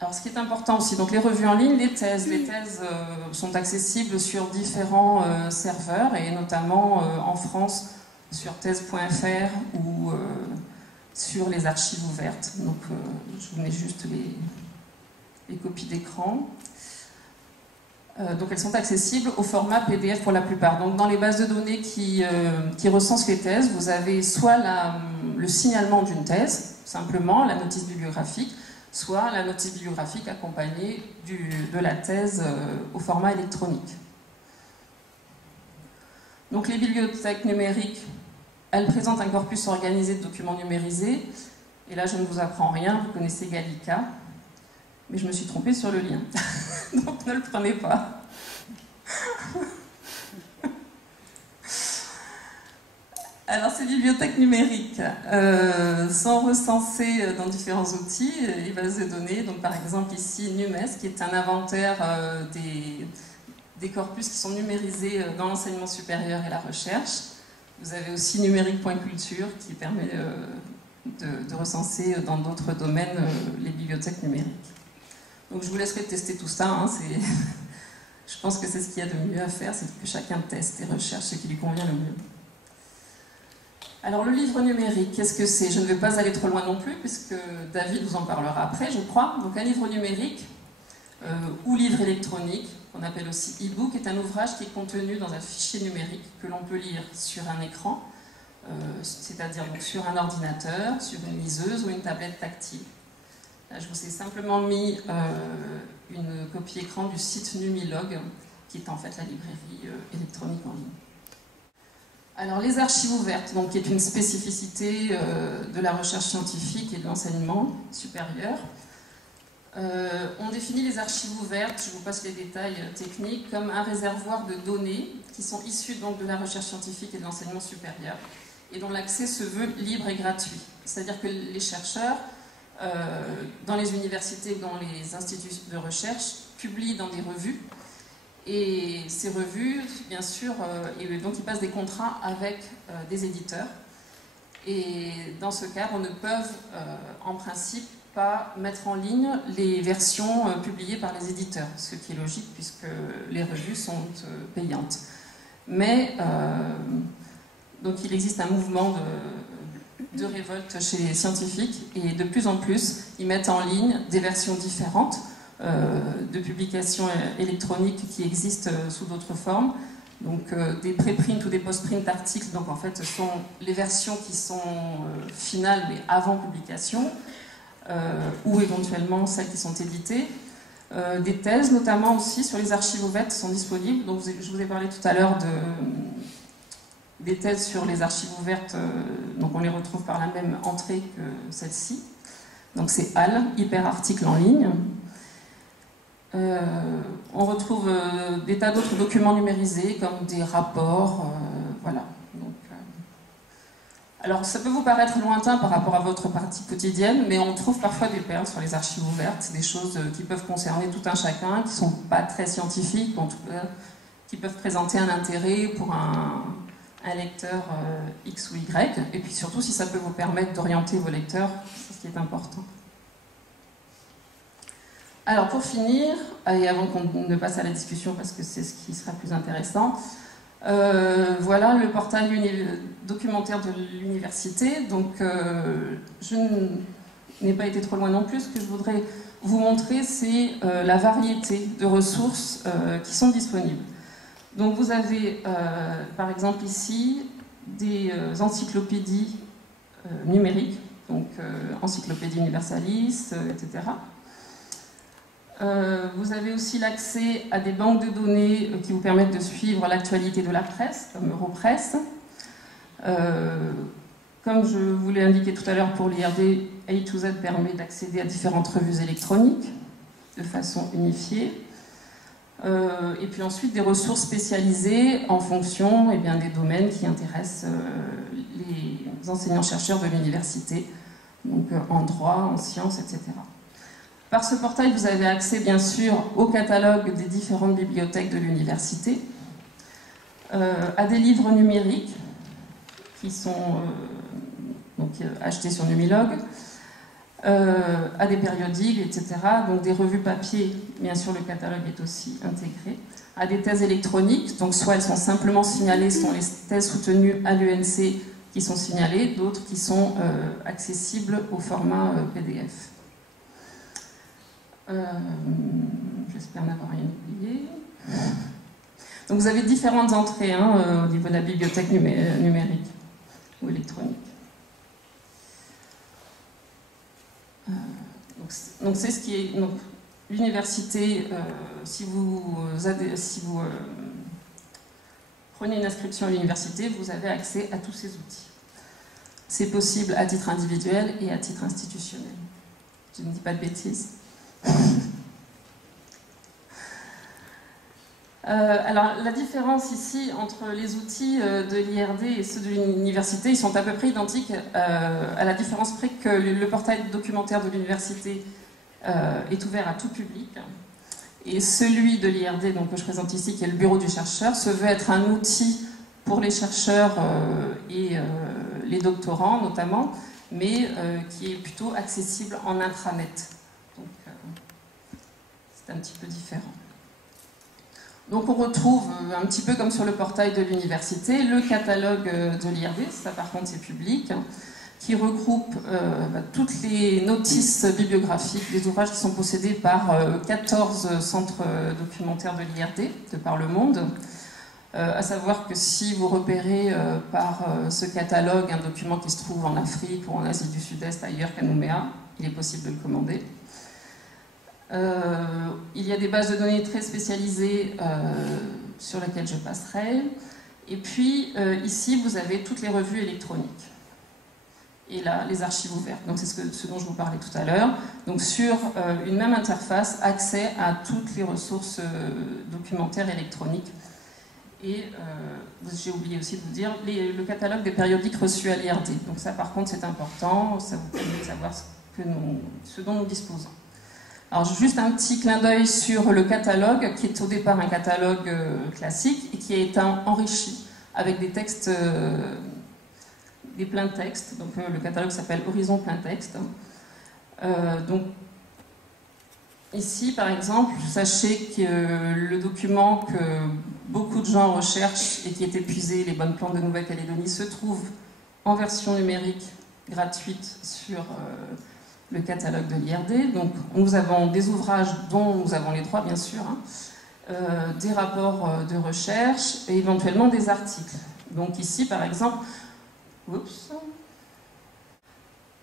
Alors, ce qui est important aussi, donc les revues en ligne, les thèses sont accessibles sur différents serveurs, et notamment en France sur thèse.fr ou sur les archives ouvertes. Donc, je vous mets juste les copies d'écran. Donc, elles sont accessibles au format PDF pour la plupart. Donc, dans les bases de données qui recensent les thèses, vous avez soit le signalement d'une thèse, simplement, la notice bibliographique, soit la notice bibliographique accompagnée de la thèse au format électronique. Donc les bibliothèques numériques, elles présentent un corpus organisé de documents numérisés. Et là, je ne vous apprends rien, vous connaissez Gallica, mais je me suis trompée sur le lien. Donc ne le prenez pas. Alors, ces bibliothèques numériques sont recensées dans différents outils et bases de données. Donc, par exemple, ici, NUMES, qui est un inventaire des corpus qui sont numérisés dans l'enseignement supérieur et la recherche. Vous avez aussi numérique.culture qui permet de recenser dans d'autres domaines les bibliothèques numériques. Donc, je vous laisserai tester tout ça. Hein, je pense que c'est ce qu'il y a de mieux à faire, c'est que chacun teste et recherche ce qui lui convient le mieux. Alors, le livre numérique, qu'est-ce que c'est? Je ne vais pas aller trop loin non plus, puisque David vous en parlera après, je crois. Donc, un livre numérique, ou livre électronique, qu'on appelle aussi e-book, est un ouvrage qui est contenu dans un fichier numérique que l'on peut lire sur un écran, c'est-à-dire donc sur un ordinateur, sur une liseuse ou une tablette tactile. Là, je vous ai simplement mis une copie écran du site Numilog, qui est en fait la librairie électronique en ligne. Alors, les archives ouvertes, donc, qui est une spécificité de la recherche scientifique et de l'enseignement supérieur. On définit les archives ouvertes, je vous passe les détails techniques, comme un réservoir de données qui sont issues donc, de la recherche scientifique et de l'enseignement supérieur, et dont l'accès se veut libre et gratuit. C'est-à-dire que les chercheurs, dans les universités ou dans les instituts de recherche, publient dans des revues. Et ces revues, bien sûr, et donc ils passent des contrats avec des éditeurs. Et dans ce cadre, on ne peuvent, en principe, pas mettre en ligne les versions publiées par les éditeurs, ce qui est logique puisque les revues sont payantes. Mais, donc il existe un mouvement de révolte chez les scientifiques, et de plus en plus, ils mettent en ligne des versions différentes de publications électroniques qui existent sous d'autres formes, donc des pré-print ou des post-print articles. Donc en fait, ce sont les versions qui sont finales mais avant publication, ou éventuellement celles qui sont éditées. Des thèses notamment aussi sur les archives ouvertes sont disponibles. Donc je vous ai parlé tout à l'heure des thèses sur les archives ouvertes, donc on les retrouve par la même entrée que celle-ci. Donc c'est HAL, hyperarticle en ligne. On retrouve des tas d'autres documents numérisés, comme des rapports, voilà. Donc, alors, ça peut vous paraître lointain par rapport à votre pratique quotidienne, mais on trouve parfois des perles sur les archives ouvertes, des choses qui peuvent concerner tout un chacun, qui ne sont pas très scientifiques, en tout cas, qui peuvent présenter un intérêt pour un lecteur X ou Y, et puis surtout si ça peut vous permettre d'orienter vos lecteurs, c'est ce qui est important. Alors pour finir, et avant qu'on ne passe à la discussion parce que c'est ce qui sera plus intéressant, voilà le portail documentaire de l'université. Donc je n'ai pas été trop loin non plus. Ce que je voudrais vous montrer, c'est la variété de ressources qui sont disponibles. Donc vous avez par exemple ici des encyclopédies numériques, donc Encyclopédie Universalis, etc. Vous avez aussi l'accès à des banques de données qui vous permettent de suivre l'actualité de la presse, comme Europresse. Comme je vous l'ai indiqué tout à l'heure pour l'IRD, A2Z permet d'accéder à différentes revues électroniques de façon unifiée. Et puis ensuite des ressources spécialisées en fonction des domaines qui intéressent les enseignants-chercheurs de l'université, donc en droit, en sciences, etc. Par ce portail, vous avez accès bien sûr au catalogue des différentes bibliothèques de l'université, à des livres numériques qui sont achetés sur Numilog, à des périodiques, etc. Donc des revues papier, bien sûr le catalogue est aussi intégré, à des thèses électroniques, donc soit elles sont simplement signalées, ce sont les thèses soutenues à l'UNC qui sont signalées, d'autres qui sont accessibles au format PDF. J'espère n'avoir rien oublié. Donc vous avez différentes entrées au niveau de la bibliothèque numérique ou électronique. Donc c'est ce qui est l'université. Si vous prenez une inscription à l'université, vous avez accès à tous ces outils. C'est possible à titre individuel et à titre institutionnel. Je ne dis pas de bêtises. Alors, la différence ici entre les outils de l'IRD et ceux de l'université, ils sont à peu près identiques, à la différence près que le portail documentaire de l'université est ouvert à tout public. Et celui de l'IRD, donc, que je présente ici, qui est le bureau du chercheur, se veut être un outil pour les chercheurs et les doctorants notamment, mais qui est plutôt accessible en intranet. Donc, c'est un petit peu différent. Donc on retrouve, un petit peu comme sur le portail de l'université, le catalogue de l'IRD, ça par contre c'est public, qui regroupe toutes les notices bibliographiques des ouvrages qui sont possédés par 14 centres documentaires de l'IRD, de par le monde. À savoir que si vous repérez par ce catalogue un document qui se trouve en Afrique ou en Asie du Sud-Est, ailleurs qu'à Nouméa, il est possible de le commander. Il y a des bases de données très spécialisées sur lesquelles je passerai. Et puis, ici, vous avez toutes les revues électroniques. Et là, les archives ouvertes. Donc, c'est ce dont je vous parlais tout à l'heure. Donc, sur une même interface, accès à toutes les ressources documentaires électroniques. Et j'ai oublié aussi de vous dire le catalogue des périodiques reçus à l'IRD. Donc, ça, par contre, c'est important. Ça vous permet de savoir ce dont nous disposons. Alors juste un petit clin d'œil sur le catalogue, qui est au départ un catalogue classique et qui a été enrichi avec des textes, des pleins textes. Donc le catalogue s'appelle Horizon plein texte. Donc ici, par exemple, sachez que le document que beaucoup de gens recherchent et qui est épuisé, les bonnes plantes de Nouvelle-Calédonie, se trouve en version numérique gratuite sur le catalogue de l'IRD. Donc nous avons des ouvrages dont nous avons les droits, bien sûr, des rapports de recherche et éventuellement des articles. Donc ici, par exemple,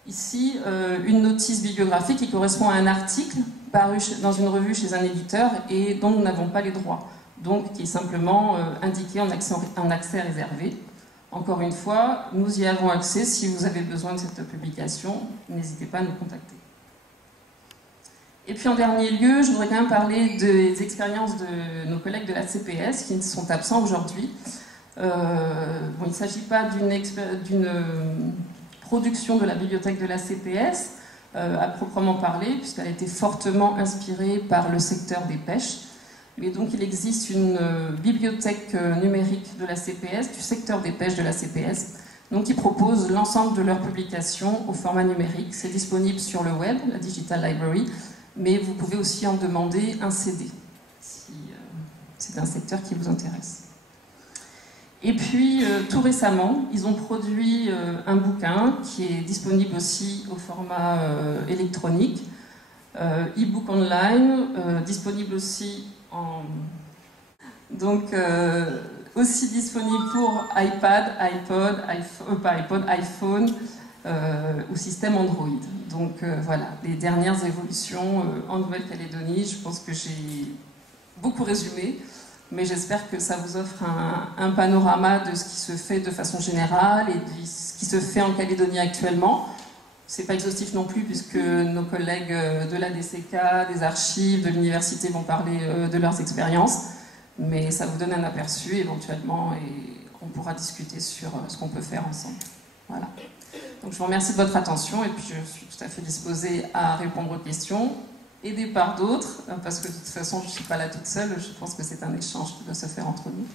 ici, une notice bibliographique qui correspond à un article paru dans une revue chez un éditeur et dont nous n'avons pas les droits. Donc qui est simplement indiqué en accès réservé. Encore une fois, nous y avons accès. Si vous avez besoin de cette publication, n'hésitez pas à nous contacter. Et puis en dernier lieu, je voudrais quand même parler des expériences de nos collègues de la CPS qui sont absents aujourd'hui. Il ne s'agit pas d'une production de la bibliothèque de la CPS à proprement parler, puisqu'elle a été fortement inspirée par le secteur des pêches. Mais donc il existe une bibliothèque numérique de la CPS, du secteur des pêches de la CPS, donc qui propose l'ensemble de leurs publications au format numérique. C'est disponible sur le web, la Digital Library, mais vous pouvez aussi en demander un CD, si c'est un secteur qui vous intéresse. Et puis, tout récemment, ils ont produit un bouquin qui est disponible aussi au format électronique, e-book online, disponible aussi donc aussi disponible pour iPad, iPhone ou système Android. Donc voilà, les dernières évolutions en Nouvelle-Calédonie. Je pense que j'ai beaucoup résumé, mais j'espère que ça vous offre un panorama de ce qui se fait de façon générale et de ce qui se fait en Calédonie actuellement. C'est pas exhaustif non plus, puisque nos collègues de la DCK, des archives, de l'université vont parler de leurs expériences, mais ça vous donne un aperçu éventuellement et on pourra discuter sur ce qu'on peut faire ensemble. Voilà. Donc je vous remercie de votre attention et puis je suis tout à fait disposée à répondre aux questions, aidée par d'autres, parce que de toute façon je ne suis pas là toute seule, je pense que c'est un échange qui doit se faire entre nous.